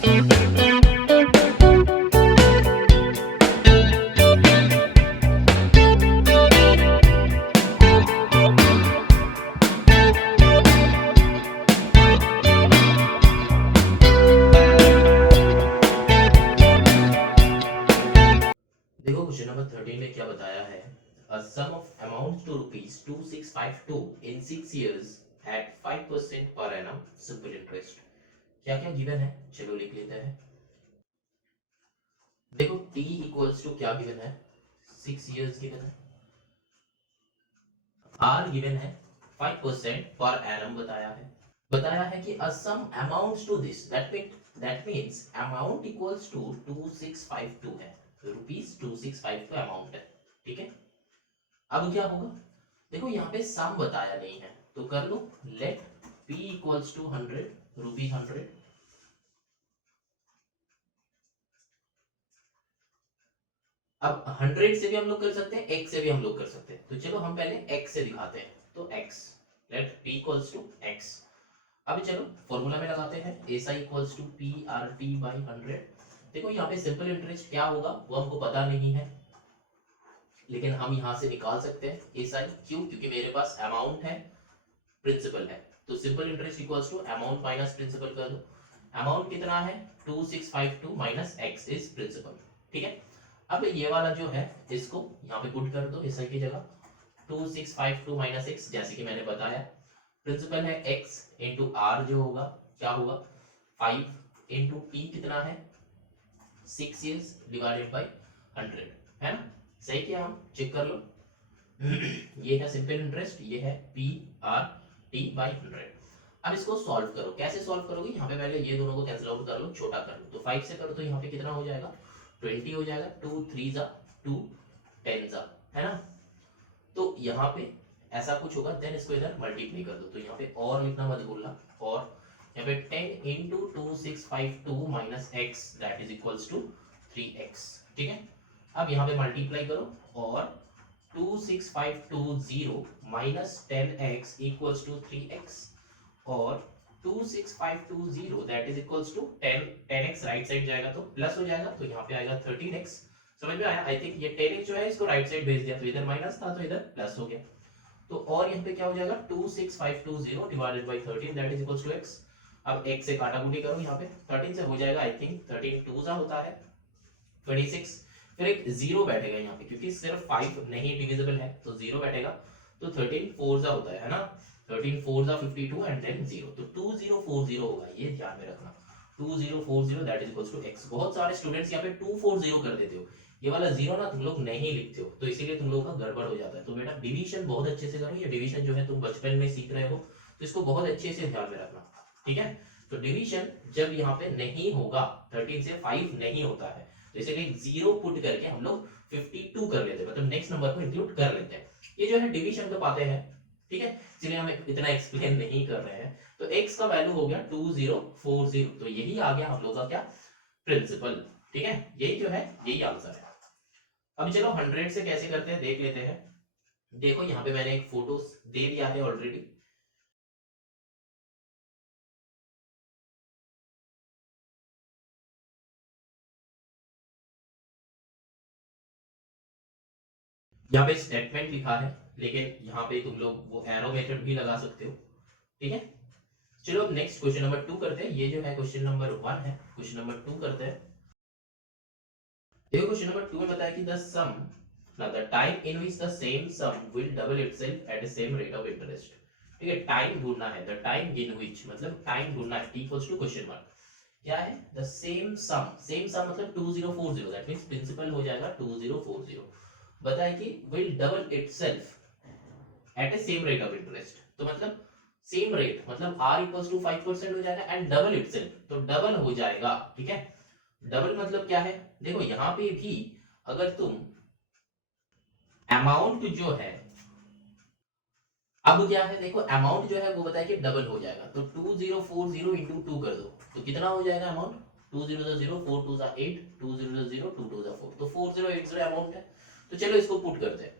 देखो question number 13 में क्या बताया है, a sum of amount to ₹2652 in 6 years at 5% per annum simple interest. क्या क्या गिवन है, चलो लिख लेते हैं। देखो t इक्वल्स टू क्या गिवन है, 6 years गिवन है, r गिवन है, 5% पर एनम बताया है कि a sum amount to this, that means amount equals to 2652 है, ₹2652 अमाउंट है, ठीक है। अब क्या होगा, देखो यहाँ पे सम बताया नहीं है तो कर लो, let p equals to 100 rupees 100। अब 100 से भी हम लोग कर सकते हैं, x से भी हम लोग कर सकते हैं, तो चलो हम पहले x से दिखाते हैं, तो x, let p equals to x। अब चलो फॉर्मूला में लगाते हैं, ऐसा equals to P R T by 100। देखो यहाँ पे सिंपल इंटरेस्ट क्या होगा वो हमको पता नहीं है, लेकिन हम यहाँ से निकाल सकते हैं ऐसा, क्यों, क्योंकि मेरे पास अमाउंट है, प्रिंसिपल है, तो simple interest equals to amount minus principal कर दो। अमाउंट कितना है 2652 माइनस एक्स इज प्रिंसिपल, ठीक है। अब ये वाला जो है इसको यहाँ पे पुट कर दो एसआई की जगह, 2652 माइनस एक्स, जैसे कि मैंने बताया प्रिंसिपल है x इंटू आर, जो होगा क्या होगा 5 इंटू टी कितना है 6 years डिवाइडेड बाई 100, है ना। सही किया, हम चेक कर लो। ये है सिंपल इंटरेस्ट, ये है पी आर टी बाई 100। अब इसको सॉल्व करो, कैसे सॉल्व करोगे, यहाँ पे पहले ये दोनों को कैंसिल आउट कर लो, छोटा कर लो, तो 5 से करो तो यहाँ पे कितना हो जाएगा 20 हो जाएगा, 2 3 जा 2 10 जा, है ना। तो यहाँ पे ऐसा कुछ होगा, देन इसको इधर मल्टीप्लाई कर दो, तो यहाँ पे और लिखना मत भूलना, और यहाँ पे 10 into 2652 minus x that is equals to 3x, ठीक है। अब यहाँ पे मल्टीप्लाई करो, और 26520 minus 10x equals to 3x, और 26520 that is equals to 10x right side जाएगा तो प्लस हो जाएगा, तो यहाँ पे आएगा 13x। समझ में आया, आई थिंक ये 10x जो है इसको राइट साइड भेज दिया, तो इधर माइनस था तो इधर प्लस हो गया, तो और यहाँ पे क्या हो जाएगा 26520 divided by 13 that is equals to x। अब x से काटाकुटी करो, यहाँ पे 13 से हो जाएगा, आई थिंक 13 2 जा होता है 26, फिर एक जीरो बैठेगा यहाँ पे क्योंकि सिर्फ 5 नहीं डिविजिबल है तो जीरो बैठेगा, तो 13 4 जा होता है ना, 13 4 जा 52 एंड देन जीरो, तो 2040 होगा, ये ध्यान में रखना, 2040 that is equals to x। बहुत सारे स्टूडेंट्स यहाँ पे 240 कर देते हो, ये वाला जीरो ना तुम लोग नहीं लिखते हो, तो इसीलिए तुम लोगों का गड़बड़ हो जाता है। तो बेटा डिवीजन बहुत अच्छे से करो, ये डिवीजन जो है तुम बचपन में सीख रहे हो, तो इसको बहुत अच्छे से ध्यान में रखना, ठीक है। तो डिवीजन जब यहाँ पे नहीं होगा, 13 से 5 नहीं होता है, तो इसीलिए जीरो पुट करके हम लोग 52 कर लेते हैं, मतलब नेक्स्ट नंबर को इंक्लूड कर लेते हैं। ये जो है डिवीजन तो पाते हैं, ठीक है, इसलिए हम इतना एक्सप्लेन नहीं कर रहे हैं। तो x का वैल्यू हो गया 2040, तो यही आ गया हम लोग का क्या, प्रिंसिपल, ठीक है, यही जो है यही आंसर है। अब चलो 100 से कैसे करते हैं देख लेते हैं। देखो यहाँ पे मैंने एक फोटो दे दिया है ऑलरेडी, यहाँ पे स्टेटमेंट लिखा है, लेकिन यहाँ पे तुम लोग वो एरो मेथड भी लगा सकते हो, ठीक है। चलो अब नेक्स्ट क्वेश्चन नंबर 2 करते हैं, ये जो है क्वेश्चन नंबर 1 है, क्वेश्चन नंबर 2 करते हैं। देखो क्वेश्चन नंबर 2 में बताया कि the sum, now the time in which the same sum will double itself at the same rate of interest, ठीक है। टाइम ढूंढना है, द टाइम इन व्हिच मतलब टाइम ढूंढना है, t equals to question mark, क्या है the same sum, same sum मतलब 2040, दैट मींस प्रिंसिपल हो जाएगा 2040, बताया कि will double itself at a same rate of interest, तो मतलब सेम रेट मतलब r इक्वल्स टू 5% हो जाएगा, एंड डबल इटसेल्फ तो डबल हो जाएगा, ठीक है। डबल मतलब क्या है, देखो यहाँ पे भी अगर तुम अमाउंट जो है, अब क्या है देखो अमाउंट जो है वो बताया कि डबल हो जाएगा, तो 2040 इंटू 2 कर दो, तो कितना हो जाएगा अमाउंट 2000 4 2 8 2000 2 2 4, तो 4080 अमाउंट है। तो चलो इसको पुट करते हैं,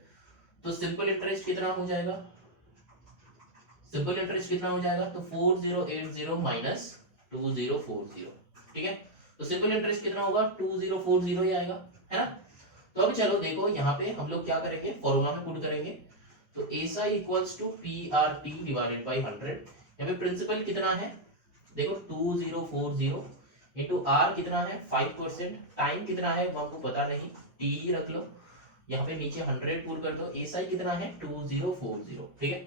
तो सिंपल इंटरेस्ट कितना हो जाएगा, सिंपल इंटरेस्ट कितना हो जाएगा, तो 4080 माइनस 2040, ठीक है। तो सिंपल इंटरेस्ट कितना होगा 2040 ही आएगा, है ना। तो अब चलो देखो यहाँ पे हम लोग क्या करेंगे, फॉर्मूला में पुट करेंगे। तो एसा equals to PRT divided by 100। यहाँ पे प्रिंसिपल कितना है देखो 2040 इंटू आर कितना है 5%, टाइम कितना है वो हमको पता नहीं, टी रख लो। यहाँ पे नीचे 100 पुट कर दो, एसआई कितना है 2040, ठीक है।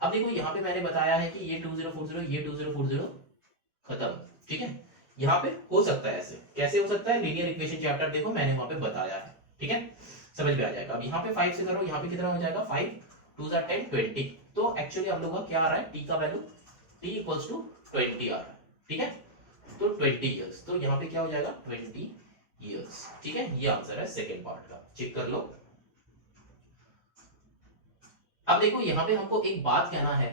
अब देखो यहाँ पे मैंने बताया है कि ये 2040 ये 2040 खत्म, ठीक है। यहाँ पे हो सकता है ऐसे, कैसे हो सकता है, लीनियर इक्वेशन चैप्टर देखो मैंने वहां पे बताया है, ठीक है, समझ में आ जाएगा। अब यहाँ पे 5 से करो, यहाँ पे कितना हो जाएगा 5 2 10 20। तो एक्चुअली हम लोग का क्या आ रहा है, टी का वैल्यू टी इक्वल्स टू 20 आ रहा है, ठीक है। तो 20 इयर्स, तो यहाँ पे क्या हो जाएगा 20 इयर्स, ठीक है। ये आंसर है सेकेंड पार्ट का, चेक कर लो। अब देखो यहाँ पे हमको एक बात कहना है,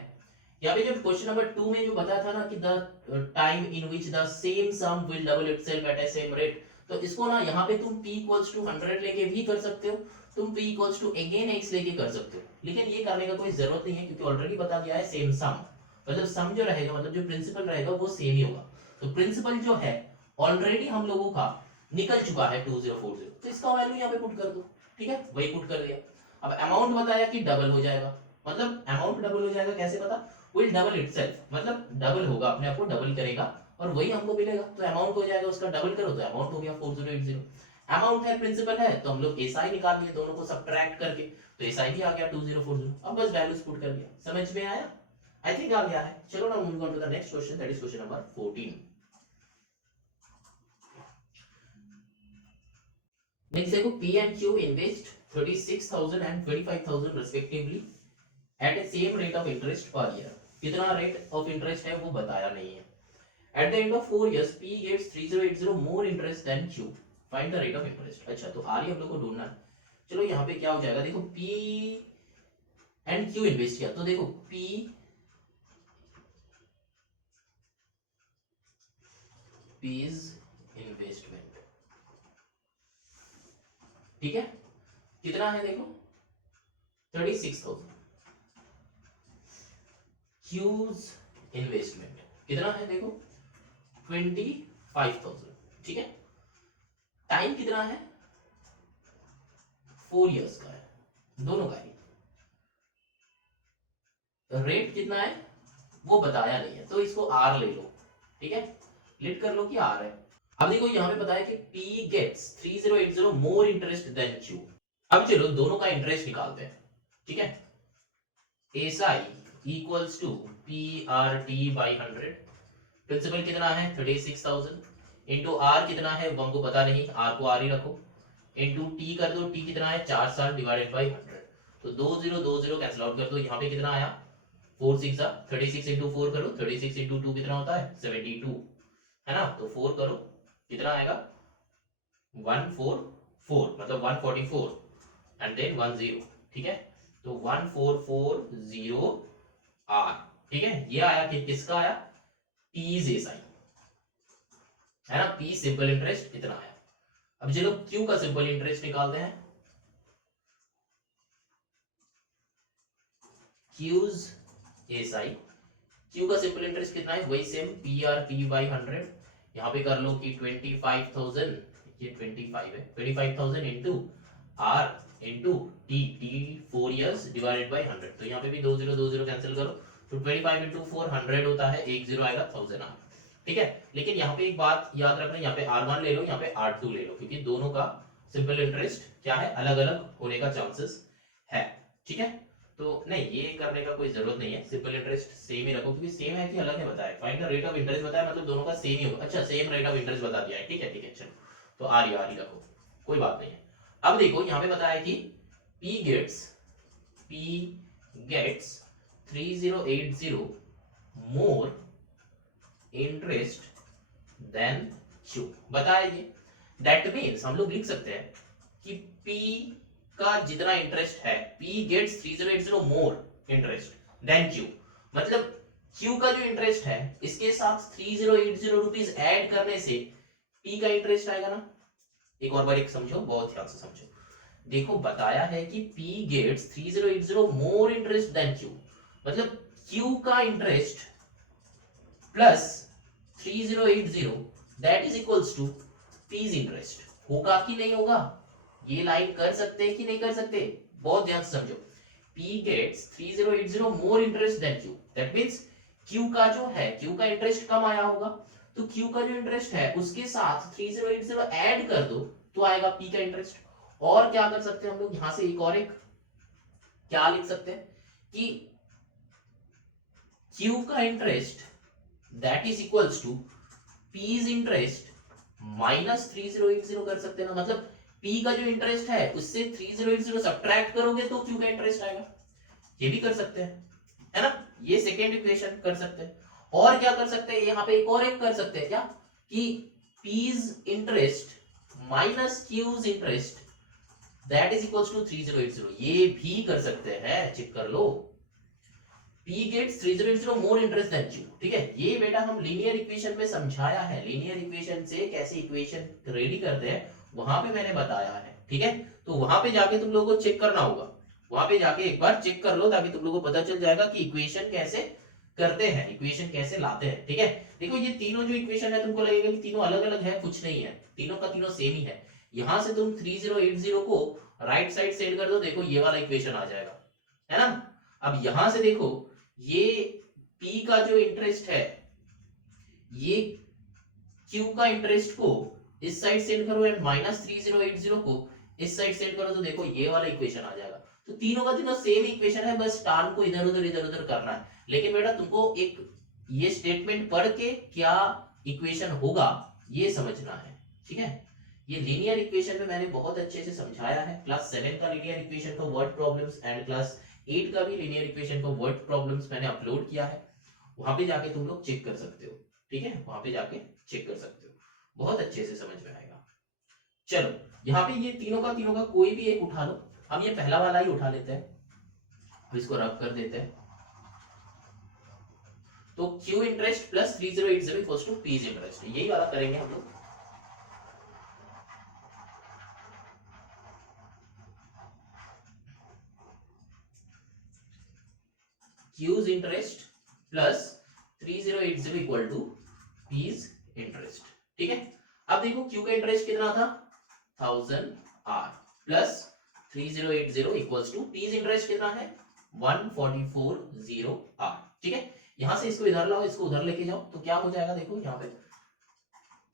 यहाँ पे जो क्वेश्चन नंबर 2 में जो बताया था ना कि the time in which the same sum will double itself at a same rate, तो इसको ना यहाँ पे तुम p इक्वल्स टू 100 लेके भी कर सकते हो, तुम p equals to again x लेके कर सकते हो, लेकिन ये करने का कोई जरूरत नहीं है क्योंकि ऑलरेडी बता दिया है सेम सम, मतलब सम जो रहेगा मतलब जो प्रिंसिपल रहेगा वो सेम ही होगा। तो प्रिंसिपल जो है ऑलरेडी हम लोगों का निकल चुका है 2040, तो इसका वैल्यू यहाँ पे पुट कर दो, ठीक है, वही पुट कर दिया। अब अमाउंट बताया कि डबल हो जाएगा, मतलब अमाउंट डबल हो जाएगा कैसे पता, विल डबल इटसेल्फ, मतलब डबल होगा, अपने आप को डबल करेगा और वही हमको मिलेगा, तो अमाउंट हो जाएगा उसका, डबल करो तो अमाउंट हो गया 4080। अमाउंट है प्रिंसिपल है तो हम लोग एसआई निकाल लिए दोनों को सब्ट्रैक्ट करके, तो एसआई भी आ गया 2040। अब बस वैल्यूज पुट कर दिया, समझ में आया, आई थिंक आ गया है। चलो ना move on to the next question, that is question number 14। Next देखो, P and Q invest 36,000 and 25,000 respectively at a same rate of interest per year। कितना रेट ऑफ इंटरेस्ट है वो बताया नहीं है। At the end of 4 years, P gets 3080 more interest than Q. Find the rate of interest। अच्छा तो are ही हम लोग को ढूंढना है। चलो यहाँ पे क्या हो जाएगा, देखो P and Q इन्वेस्ट किया, तो देखो P is इन्वेस्टमेंट, ठीक है, कितना है देखो 36,000। Q's इन्वेस्टमेंट कितना है देखो 25,000, ठीक है। टाइम कितना है 4 इयर्स का है, दोनों का ही। रेट कितना है वो बताया नहीं है, तो इसको आर ले लो, ठीक है, लिट कर लो कि आर है। अब देखो यहाँ पे बताया कि P gets 3080 more interest than Q। अब चलो दोनों का इंटरेस्ट निकालते हैं, ठीक है। SI equals to PRT by 100, principal कितना है 36,000 इंटू आर कितना है वो हमको पता नहीं, आर को आर ही रखो, इंटू टी कर दो, टी कितना है 4 साल डिवाइडेड बाई 100, तो 20 कैंसिल आउट कर दो, यहाँ पे कितना आया 4 6 36 इंटू 4 करो, 36 इंटू 2 कितना होता है 72, है ना। तो 4 करो कितना आएगा 144, मतलब 144 एंड देन 10, ठीक है। तो 1440 आर, ठीक है, ये आया कि किसका आया T's SI, है ना। P सिंपल इंटरेस्ट कितना आया। अब चलो Q का सिंपल इंटरेस्ट निकालते हैं। Q's SI, Q का सिंपल इंटरेस्ट कितना है, वही सेम PRT बाई 100, यहाँ पे कर लो कि 25,000, ये 25 है, 25,000 into R into T, T 4 years divided by 100, तो यहाँ पे भी 20 कैंसिल करो, तो 25 इंटू 4 100 होता है, 10 आएगा 1000 R, ठीक है। लेकिन यहाँ पे एक बात याद रखना, यहाँ पे R1 ले लो, यहाँ पे R2 ले लो, क्योंकि दोनों का सिंपल इंटरेस्ट क्या है अलग अलग होने का चांसेस है, ठीक है। तो नहीं ये करने का कोई जरूरत नहीं है, सिंपल इंटरेस्ट सेम ही रखो, क्योंकि सेम है कि अलग है बताया, find the rate of interest बताया, मतलब दोनों का सेम ही होगा। अच्छा सेम रेट ऑफ इंटरेस्ट बता दिया है, ठीक है ठीक है, चलो तो आर ही रखो, कोई बात नहीं है। अब देखो यहाँ पे बताया कि P gets 3080 more interest than Q बताया ये, दैट मीन्स हम लोग लिख सकते हैं कि P का जितना इंटरेस्ट है, P gets 3080 more interest than Q, मतलब Q का जो इंटरेस्ट है इसके साथ 3080 रुपीज ऐड करने से P का इंटरेस्ट आएगा ना। एक और बार एक समझो, बहुत ध्यान से समझो, देखो बताया है कि P gets 3080 more interest than Q, मतलब Q का interest plus 3080 that is equals to P's interest, होगा कि नहीं होगा, ये लाइन कर सकते हैं कि नहीं कर सकते, बहुत ध्यान से समझो। P gets 3080 more interest than Q, that means Q का जो है, Q का इंटरेस्ट कम आया होगा, तो Q का जो इंटरेस्ट है उसके साथ 3080 ऐड कर दो तो आएगा P का इंटरेस्ट। और क्या कर सकते हैं हम लोग, यहां से एक और एक क्या लिख सकते हैं कि Q का interest that is equals to P's interest minus 3080 कर सकते हैं ना, मतलब P का जो इंटरेस्ट है उससे 3080 सब्ट्रैक्ट करोगे तो Q का इंटरेस्ट आएगा, ये भी कर सकते हैं, है ना, ये सेकेंड इक्वेशन कर सकते हैं। और क्या कर सकते हैं, यहाँ पे एक और एक कर सकते हैं क्या, कि P's interest minus Q's interest that is equals to 3080, ये भी कर सकते हैं, चेक कर लो। P gets 3080 more interest than Q, ठीक है, ये बेटा हम लीनियर इक्वेशन में समझाया है, लीनियर इक्वेशन से कैसे इक्वेशन रेडी करते हैं वहां पे मैंने बताया है, ठीक है, तो वहां पे जाके तुम लोगों को चेक करना होगा, वहां पे जाके एक बार चेक कर लो ताकि तुम लोगों को पता चल जाएगा कि इक्वेशन कैसे करते हैं, इक्वेशन कैसे लाते हैं, ठीक है। देखो ये तीनों जो इक्वेशन है तुमको लगेगा कि तीनों अलग अलग है, कुछ नहीं है, तीनों का तीनों सेम ही है। यहां से तुम 3080 को राइट साइड सेंड कर दो, देखो ये वाला इक्वेशन आ जाएगा, है ना। अब यहां से देखो ये P का जो इंटरेस्ट है, ये Q का इंटरेस्ट को इस साइड सेंड करो एंड माइनस 3080 को इस साइड सेंड करो तो देखो ये वाला इक्वेशन आ जाएगा। तो तीनों का तीनों सेम इक्वेशन है, बस टर्म को इधर उधर करना है। लेकिन बेटा तुमको एक ये स्टेटमेंट पढ़ के क्या इक्वेशन होगा ये समझना है, ठीक है। ये लीनियर इक्वेशन में मैंने बहुत अच्छे से समझाया है, क्लास 7 का लीनियर इक्वेशन का वर्ड प्रॉब्लम्स एंड क्लास 8 का भी लीनियर इक्वेशन का वर्ड प्रॉब्लम्स मैंने अपलोड किया है, वहां पे जाके तुम लोग चेक कर सकते हो, ठीक है, वहां पे जाके चेक कर सकते हो, बहुत अच्छे से समझ में आएगा। चलो यहाँ पे ये तीनों का कोई भी एक उठा लो, हम ये पहला वाला ही उठा लेते हैं, अब इसको रब कर देते हैं, तो Q interest plus 3080 equals to P interest, यही वाला करेंगे हम लोग। Q's interest plus 3080 equal to P's interest, ठीक है। अब देखो Q का इंटरेस्ट कितना था 1000 R plus 3080 equals to P's interest कितना है 1440 R, ठीक है। यहां से इसको इधर लाओ, इसको उधर लेके जाओ तो क्या हो जाएगा, देखो यहाँ पे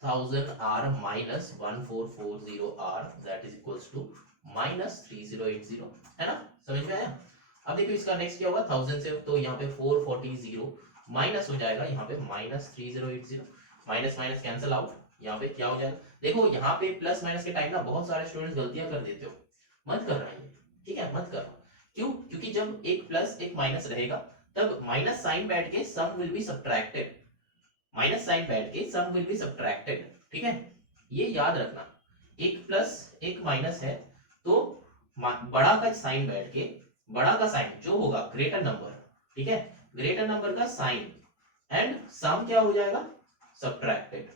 1000 R minus 1440 R that is equals to minus 3080, है ना, समझ में आया। अब देखो इसका नेक्स्ट क्या होगा 1000 से, तो यहाँ पे 440 माइनस हो जाएगा यहाँ पे minus 3080, minus minus cancel out, यहाँ पे क्या हो जाएगा, देखो यहाँ पे प्लस माइनस के टाइम ना बहुत सारे स्टूडेंट्स गलतियां कर देते हो, मत करना ये, ठीक है, मत करना। क्यों, क्योंकि जब एक प्लस एक माइनस रहेगा तब माइनस साइन बैठ के sum will be subtracted, minus sign बैठ के सम विल बी सब्ट्रैक्टेड, ठीक है, ये याद रखना। एक प्लस एक माइनस है तो बड़ा का साइन बैठ के, बड़ा का साइन जो होगा ग्रेटर नंबर, ठीक है, ग्रेटर नंबर का साइन एंड सम क्या हो जाएगा सब्ट्रैक्टेड।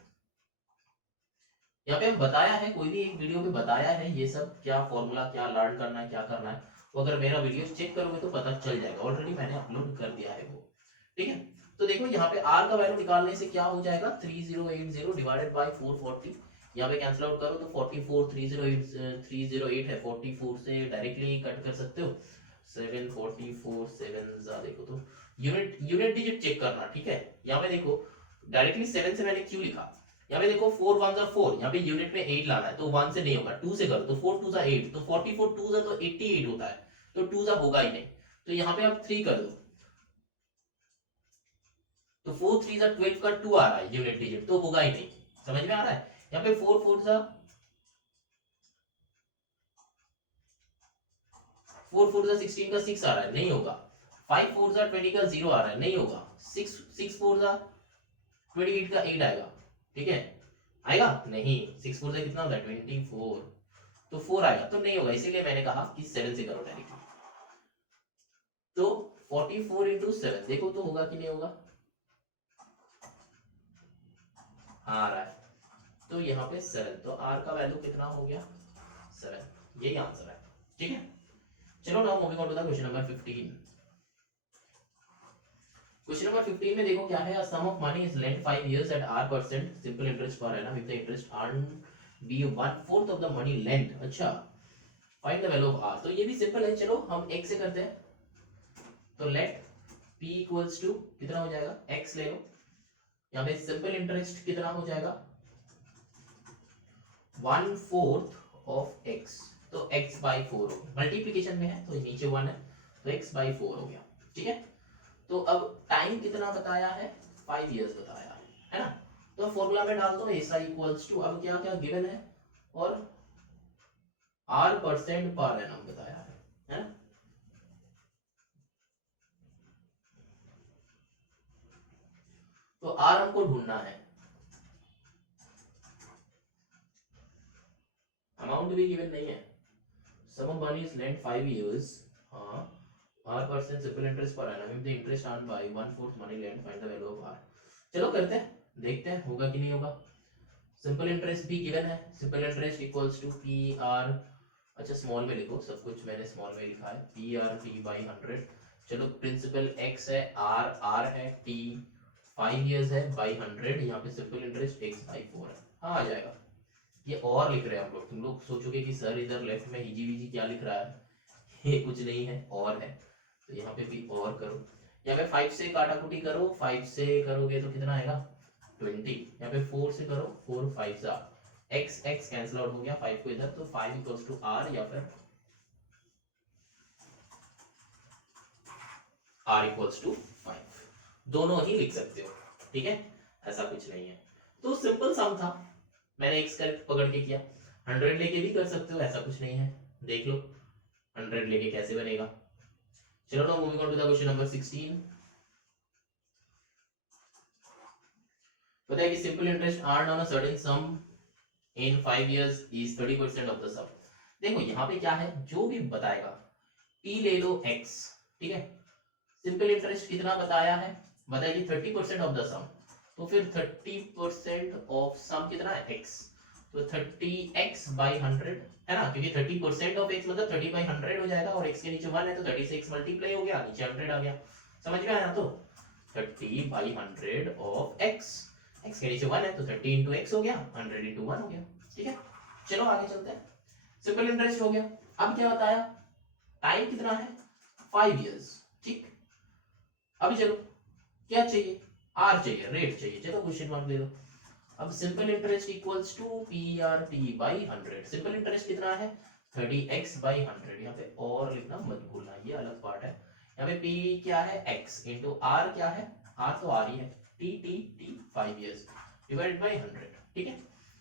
यहाँ पे हम बताया है, कोई भी एक वीडियो में बताया है ये सब क्या फॉर्मूला, क्या लर्न करना है, क्या करना है, तो अगर मेरा वीडियो चेक करोगे तो पता चल जाएगा, ऑलरेडी मैंने अपलोड कर दिया है वो, ठीक है। तो देखो यहाँ पे R का वैल्यू निकालने से क्या हो जाएगा 3080 डिवाइडेड बाय 440, यहाँ पे कैंसिल आउट करो तो 44 308 है, 44 से डायरेक्टली कट कर सकते हो, 744 7 देखो तो यूनिट डिजिट चेक करना, ठीक है। यहाँ पे देखो डायरेक्टली 7 से मैंने क्यों लिखा, यहाँ पे देखो 4 1 4, यहाँ पे यूनिट में 8 लाना है तो 1 से नहीं होगा, 2 से करो तो 4 2 8, तो 44 2 तो 88 होता है, तो 2 होगा ही नहीं, तो यहाँ पे आप 3 कर दो तो 4 3 12 का 2 आ रहा है यूनिट डिजिट, तो होगा ही नहीं, समझ में आ रहा है। यहाँ पे 4 4 16 का 6 आ रहा है, नहीं होगा। 5 4 20 का 0 आ रहा है, नहीं होगा। 6 6 4 28 का 8 आएगा, ठीक है, आएगा नहीं, 6 4 कितना होता है 24, तो 4 आएगा, तो नहीं होगा, इसीलिए मैंने कहा कि 7 से करो डायरेक्टली, तो 44 इंटू 7 देखो तो होगा कि नहीं होगा, आ रहा है, तो यहाँ पे 7, तो R का वैल्यू कितना हो गया 7, यही आंसर है, ठीक है। चलो now moving on to the question number 15। Question number 15 में देखो क्या है, sum of money is lent 5 years at R% simple interest per annum, if the interest earn be 1/4 of the money lent. अच्छा, find the value of R. तो ये भी simple है, चलो हम x से करते हैं। तो लेट p इक्वल्स टू कितना हो जाएगा, x ले लो। यहाँ पे सिंपल इंटरेस्ट कितना हो जाएगा, 1/4 ऑफ x। तो x/4 हो गया, मल्टीप्लीकेशन में है तो नीचे 1 है, तो x/4 हो गया। ठीक है, तो अब टाइम कितना बताया है, 5 इयर्स बताया है ना। तो फॉर्मूला में डाल दो ऐसा इक्वल्स टू, अब क्या क्या गिवन है और r परसेंट पर एनम बताया है ना। तो r हमको ढूंढना है, अमाउंट भी गिवन नहीं है। Sum of money is lent 5 years, हां, r% simple interest per annum, if the interest earn by 1/4 money lent, find the value of r। चलो करते हैं, देखते हैं होगा कि नहीं होगा। सिंपल इंटरेस्ट भी गिवन है, simple interest equals to P R, अच्छा स्मॉल में लिखो, सब कुछ मैंने स्मॉल में लिखा है, पी आर टी बाई 100। चलो प्रिंसिपल एक्स है, आर आर है, टी 5 इयर्स है बाई 100, यहाँ पे सिंपल इंटरेस्ट x/4 है। हाँ आ जाएगा। ये और लिख रहे हैं हम लोग, तुम लोग सोचोगे कि सर इधर लेफ्ट में हिजी विजी क्या लिख रहा है, ये कुछ नहीं है, और है। तो यहाँ पे भी और करो, यहाँ पे 5 से काटाकुटी करो, 5 से करोगे तो कितना आएगा 20, यहाँ पे 4 से करो, 4 5 सा x x कैंसिल आउट हो गया, 5 को इधर, तो 5 इक्वल्स टू r, या फिर r इक्वल्स टू 5, दोनों ही लिख सकते हो। ठीक है, ऐसा कुछ नहीं है। तो सिंपल सम था, मैंने x का पकड़ के किया। 100 लेके भी कर सकते हो, ऐसा कुछ नहीं है, देख लो 100 लेके कैसे बनेगा। चलो ना, moving on to the question number 16। बताइए कि simple interest earn on a certain sum in 5 years is 30% of the sum. देखो यहाँ पे क्या है, जो भी बताएगा, p ले लो x, ठीक है, सिंपल इंटरेस्ट कितना बताया है, बताइए 30% ऑफ द सम, तो फिर 30% ऑफ सम कितना है x, तो 30x/100 है ना, क्योंकि 30% ऑफ x मतलब 30/100 हो जाएगा, और x के नीचे 1 है तो 30 से x मल्टीप्लाई हो गया, नीचे 100 आ गया। समझ में आया, तो 30/100 ऑफ x, x के नीचे 1 है तो 30 इंटू x हो गया, 100 इंटू 1 हो गया। ठीक है, चलो आगे चलते हैं। सिंपल इंटरेस्ट हो गया। अब क्या बताया, टाइम कितना है 5 इयर्स। ठीक, अभी चलो क्या चाहिए, आर चाहिए, रेट चाहिए। चलो क्वेश्चन मार्क दे दो। अब simple interest equals to P R T by 100। Simple interest कितना है 30x/100, यहाँ पे और लिखना मत भूलना, ये अलग पार्ट है। यहाँ पे p क्या है x इंटू आर, क्या है r तो r ही है, t t t 5 years divided by 100। ठीक है,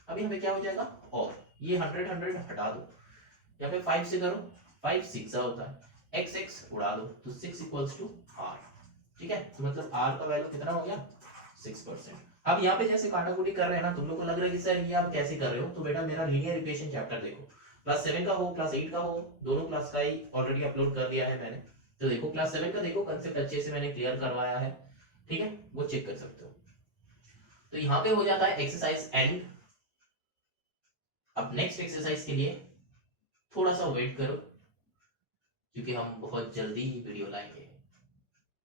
अब यहाँ पे क्या हो जाएगा, और ये 100 100 हटा दो, यहाँ पे 5 से करो, 5 6 होता है, x x उड़ा दो, तो 6 इक्वल्स टू r। ठीक है, तो मतलब r का वैल्यू कितना हो गया 6%। अब यहाँ पे जैसे काटाकुटी कर रहे हैं ना, तुम लोग को लग रहा है कि सर ये आप कैसे कर रहे हो, तो बेटा मेरा लीनियर इक्वेशन चैप्टर देखो, क्लास 7 का हो क्लास 8 का हो, दोनों क्लास का ही ऑलरेडी अपलोड कर दिया है मैंने। तो देखो क्लास 7 का देखो, कंसेप्ट अच्छे से मैंने क्लियर करवाया है, ठीक है, वो चेक कर सकते हो। तो यहाँ पे हो जाता है एक्सरसाइज एंड। अब नेक्स्ट एक्सरसाइज के लिए थोड़ा सा वेट करो, क्योंकि हम बहुत जल्दी ही वीडियो लाएंगे।